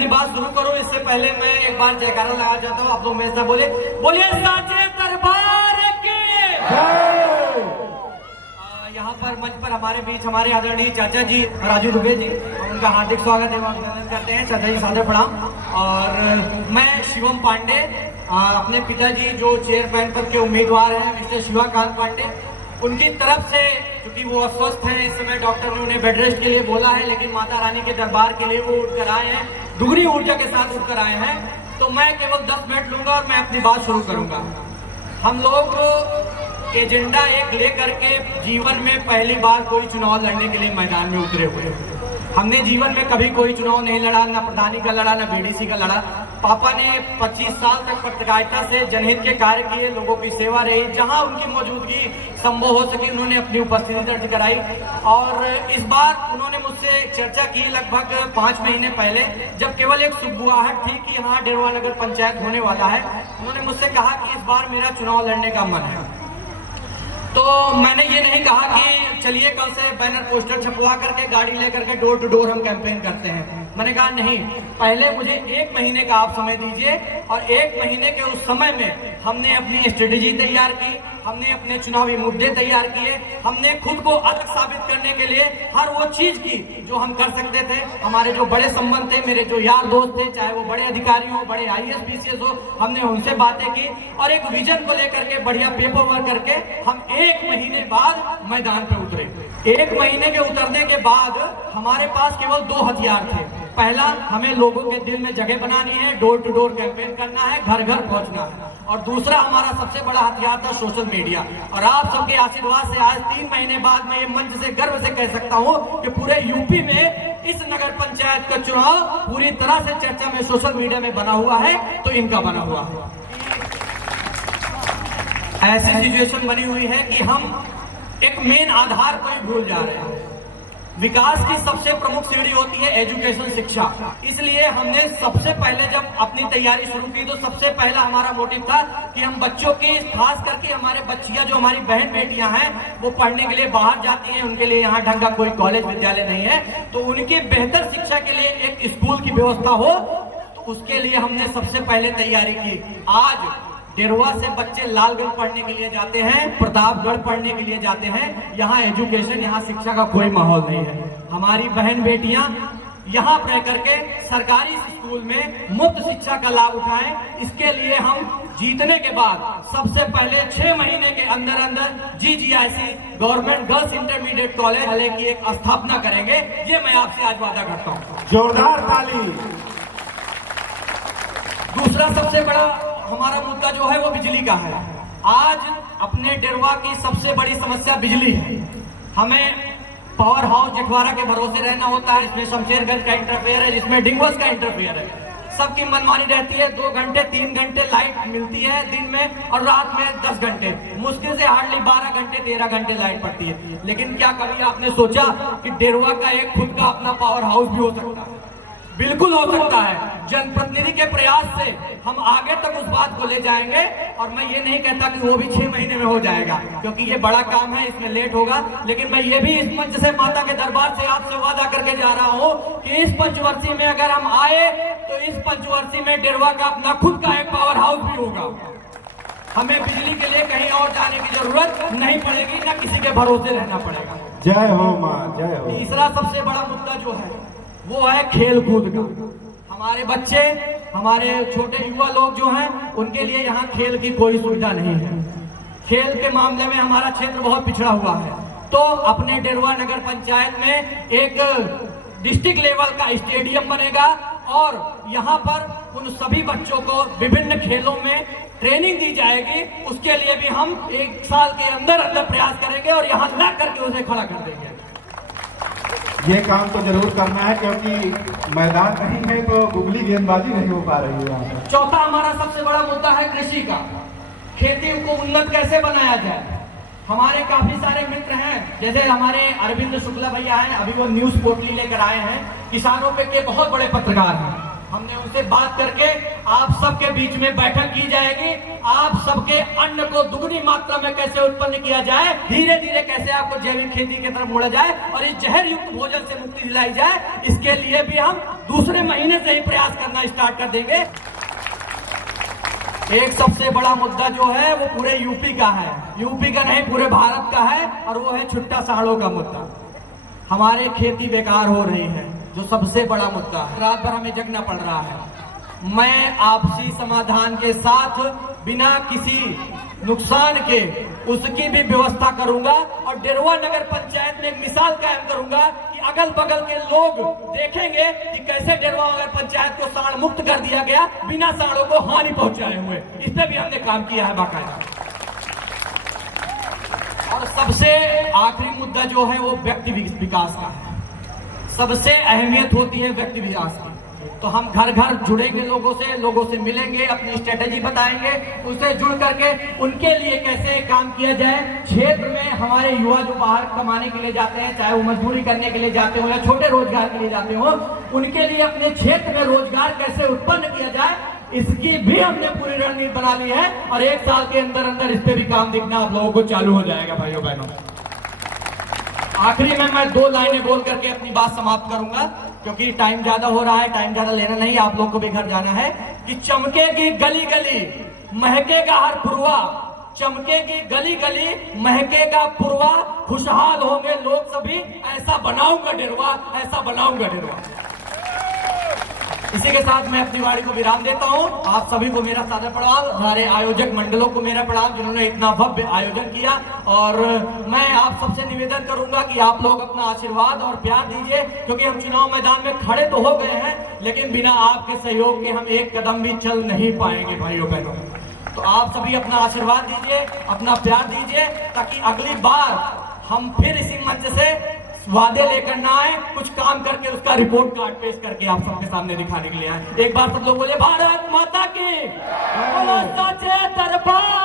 अपनी बात शुरू करूं इससे पहले मैं एक बार जयकारा लगा चाहता हूं। आप लोग मेरे साथ बोले, बोलिए साचे दरबार की। यहाँ पर मंच पर हमारे बीच हमारे आदरणीय चाचा जी राजू दुबे जी, उनका हार्दिक स्वागत एवं अभिनंदन करते हैं। चाचा जी सादर प्रणाम। और मैं शिवम पांडे, अपने पिताजी जो चेयरमैन पद के उम्मीदवार हैं मिस्टर शिवाकांत पांडे, उनकी तरफ से, क्योंकि वो अस्वस्थ हैं इस समय, डॉक्टर ने उन्हें बेड रेस्ट के लिए बोला है, लेकिन माता रानी के दरबार के लिए वो उठकर आए हैं, दुगनी ऊर्जा के साथ उठकर आए हैं। तो मैं केवल 10 मिनट लूंगा और मैं अपनी बात शुरू करूंगा। हम लोग एजेंडा एक लेकर के जीवन में पहली बार कोई चुनाव लड़ने के लिए मैदान में उतरे हुए। हमने जीवन में कभी कोई चुनाव नहीं लड़ा, ना प्रधानी का लड़ा, ना बीडीसी का लड़ा। पापा ने 25 साल तक पत्रकारिता से जनहित के कार्य किए, लोगों की सेवा रही, जहां उनकी मौजूदगी संभव हो सकी उन्होंने अपनी उपस्थिति दर्ज कराई। और इस बार उन्होंने मुझसे चर्चा की लगभग 5 महीने पहले, जब केवल एक सुगबुगाहट थी कि यहाँ डेरवा नगर पंचायत होने वाला है। उन्होंने मुझसे कहा कि इस बार मेरा चुनाव लड़ने का मन है। तो मैंने ये नहीं कहा कि चलिए कल से बैनर पोस्टर छपवा करके गाड़ी लेकर के डोर टू डोर हम कैंपेन करते हैं। मैंने कहा नहीं, पहले मुझे 1 महीने का आप समय दीजिए, और 1 महीने के उस समय में हमने अपनी स्ट्रेटेजी तैयार की, हमने अपने चुनावी मुद्दे तैयार किए, हमने खुद को अलग साबित करने के लिए हर वो चीज की जो हम कर सकते थे। हमारे जो बड़े संबंध थे, मेरे जो यार दोस्त थे, चाहे वो बड़े अधिकारी हो, बड़े IAS PCS हो, हमने उनसे बातें की और एक विजन को लेकर के बढ़िया पेपर वर्क करके हम 1 महीने बाद मैदान पे उतरे। 1 महीने के उतरने के बाद हमारे पास केवल 2 हथियार थे। पहला, हमें लोगों के दिल में जगह बनानी है, डोर टू डोर कैंपेन करना है, घर घर पहुंचना है। और दूसरा हमारा सबसे बड़ा हथियार था सोशल मीडिया। और आप सबके आशीर्वाद से आज 3 महीने बाद मैं ये मंच से गर्व से कह सकता हूँ कि पूरे यूपी में इस नगर पंचायत का चुनाव पूरी तरह से चर्चा में सोशल मीडिया में बना हुआ है, तो इनका बना हुआ है। ऐसी सिचुएशन बनी हुई है कि हम एक मेन आधार को ही भूल जा रहे हैं। विकास की सबसे प्रमुख सीढ़ी होती है एजुकेशन, शिक्षा। इसलिए हमने सबसे पहले जब अपनी तैयारी शुरू की तो सबसे पहला हमारा मोटिव था कि हम बच्चों की, खास करके हमारे बच्चियां जो हमारी बहन बेटियां हैं वो पढ़ने के लिए बाहर जाती हैं, उनके लिए यहाँ ढंग का कोई कॉलेज विद्यालय नहीं है, तो उनकी बेहतर शिक्षा के लिए एक स्कूल की व्यवस्था हो, तो उसके लिए हमने सबसे पहले तैयारी की। आज डेरवा से बच्चे लालगंज पढ़ने के लिए जाते हैं, प्रतापगढ़ पढ़ने के लिए जाते हैं। यहाँ एजुकेशन, यहाँ शिक्षा का कोई माहौल नहीं है। हमारी बहन बेटियां यहाँ रह करके सरकारी स्कूल में मुफ्त शिक्षा का लाभ उठाएं। इसके लिए हम जीतने के बाद सबसे पहले 6 महीने के अंदर अंदर GGIC government girls intermediate college की एक स्थापना करेंगे। ये मैं आपसे आज वादा करता हूँ। जोरदार ताली। दूसरा सबसे बड़ा हमारा मुद्दा जो है वो बिजली का है। आज अपने डेरवा की सबसे बड़ी समस्या बिजली है। हमें पावर हाउस जिठवारा के भरोसे रहना होता है, इसमें शमशेरगंज का इंटरफेयर है, जिसमें डिंगोस का इंटरफेयर है। सबकी मनमानी रहती है। 2 घंटे 3 घंटे लाइट मिलती है दिन में, और रात में 10 घंटे, मुश्किल से हार्डली 12 घंटे 13 घंटे लाइट पड़ती है। लेकिन क्या कभी आपने सोचा कि डेरवा का एक खुद का अपना पावर हाउस भी हो सकता है? बिल्कुल हो सकता है। जनप्रतिनिधि के प्रयास से हम आगे तक उस बात को ले जाएंगे। और मैं ये नहीं कहता कि वो भी 6 महीने में हो जाएगा, क्योंकि ये बड़ा काम है, इसमें लेट होगा। लेकिन मैं ये भी इस मंच से माता के दरबार से आपसे वादा करके जा रहा हूँ कि इस पंचवर्षीय में अगर हम आए तो इस पंचवर्षीय में डेरवा का अपना खुद का एक पावर हाउस भी होगा। हमें बिजली के लिए कहीं और जाने की जरूरत नहीं पड़ेगी, न किसी के भरोसे रहना पड़ेगा। जय हो माँ, जय हो। तीसरा सबसे बड़ा मुद्दा जो है वो है खेल कूद का। हमारे बच्चे, हमारे छोटे युवा लोग जो हैं, उनके लिए यहाँ खेल की कोई सुविधा नहीं है। खेल के मामले में हमारा क्षेत्र बहुत पिछड़ा हुआ है। तो अपने डेरवा नगर पंचायत में एक डिस्ट्रिक्ट लेवल का स्टेडियम बनेगा, और यहाँ पर उन सभी बच्चों को विभिन्न खेलों में ट्रेनिंग दी जाएगी। उसके लिए भी हम 1 साल के अंदर अंदर प्रयास करेंगे और यहाँ ला करके उसे खड़ा कर देंगे। ये काम तो जरूर करना है, क्योंकि मैदान नहीं है तो गुगली गेंदबाजी नहीं हो पा रही है। चौथा हमारा सबसे बड़ा मुद्दा है कृषि का। खेती को उन्नत कैसे बनाया जाए। हमारे काफी सारे मित्र हैं, जैसे हमारे अरविंद शुक्ला भैया हैं, अभी वो न्यूज पोर्टली लेकर आए हैं। किसानों पे के बहुत बड़े पत्रकार हैं। हमने उनसे बात करके आप सबके बीच में बैठक की जाएगी। आप सबके अन्न को दुगनी मात्रा में कैसे उत्पन्न किया जाए, धीरे धीरे कैसे आपको जैविक खेती की तरफ मोड़ा जाए और इस जहर युक्त भोजन से मुक्ति दिलाई जाए, इसके लिए भी हम दूसरे महीने से ही प्रयास करना स्टार्ट कर देंगे। एक सबसे बड़ा मुद्दा जो है वो पूरे यूपी का है, यूपी का नहीं पूरे भारत का है, और वो है छुट्टा साड़ों का मुद्दा। हमारे खेती बेकार हो रही है, जो सबसे बड़ा मुद्दा है। रात भर हमें जगना पड़ रहा है। मैं आपसी समाधान के साथ बिना किसी नुकसान के उसकी भी व्यवस्था करूंगा और डेरवा नगर पंचायत में एक मिसाल कायम करूंगा कि अगल बगल के लोग देखेंगे कि कैसे डेरवा नगर पंचायत को सांड मुक्त कर दिया गया बिना सांडों को हानि पहुंचाए हुए। इस पे भी हमने काम किया है बाकायदा। और सबसे आखिरी मुद्दा जो है वो व्यक्ति विकास का है। सबसे अहमियत होती है व्यक्ति विकास की। तो हम घर घर जुड़ेंगे, लोगों से मिलेंगे, अपनी स्ट्रेटेजी बताएंगे, उससे जुड़ करके उनके लिए कैसे काम किया जाए। क्षेत्र में हमारे युवा जो बाहर कमाने के लिए जाते हैं, चाहे वो मजदूरी करने के लिए जाते हो या छोटे रोजगार के लिए जाते हो, उनके लिए अपने क्षेत्र में रोजगार कैसे उत्पन्न किया जाए, इसकी भी हमने पूरी रणनीति बना ली है। और 1 साल के अंदर अंदर इस पे भी काम दिखना आप लोगों को चालू हो जाएगा भाइयों बहनों। आखिरी में मैं 2 लाइनें बोल करके अपनी बात समाप्त करूंगा, क्योंकि टाइम ज्यादा हो रहा है, टाइम ज्यादा लेना नहीं, आप लोग को भी घर जाना है। कि चमकेगी गली गली महकेगा हर पुरवा, चमकेगी गली गली महकेगा पुरवा, खुशहाल होंगे लोग सभी, ऐसा बनाऊंगा डेरवा, ऐसा बनाऊंगा डेरवा। इसी के साथ मैं अपनी वाणी को विराम देता हूं। आप सभी को मेरा सादर प्रणाम, हमारे आयोजक मंडलों को मेरा प्रणाम जिन्होंने इतना भव्य आयोजन किया। और मैं आप सबसे निवेदन करूंगा कि आप लोग अपना आशीर्वाद और प्यार दीजिए, क्योंकि हम चुनाव मैदान में खड़े तो हो गए हैं, लेकिन बिना आपके सहयोग के हम एक कदम भी चल नहीं पाएंगे भाइयों बहनों। तो आप सभी अपना आशीर्वाद दीजिए, अपना प्यार दीजिए, ताकि अगली बार हम फिर इसी मंच से वादे लेकर ना आए, कुछ काम करके उसका रिपोर्ट कार्ड पेश करके आप सबके सामने दिखाने के लिए आए। एक बार सब लोग बोले भारत माता की, बोलो सच्चे दरबार।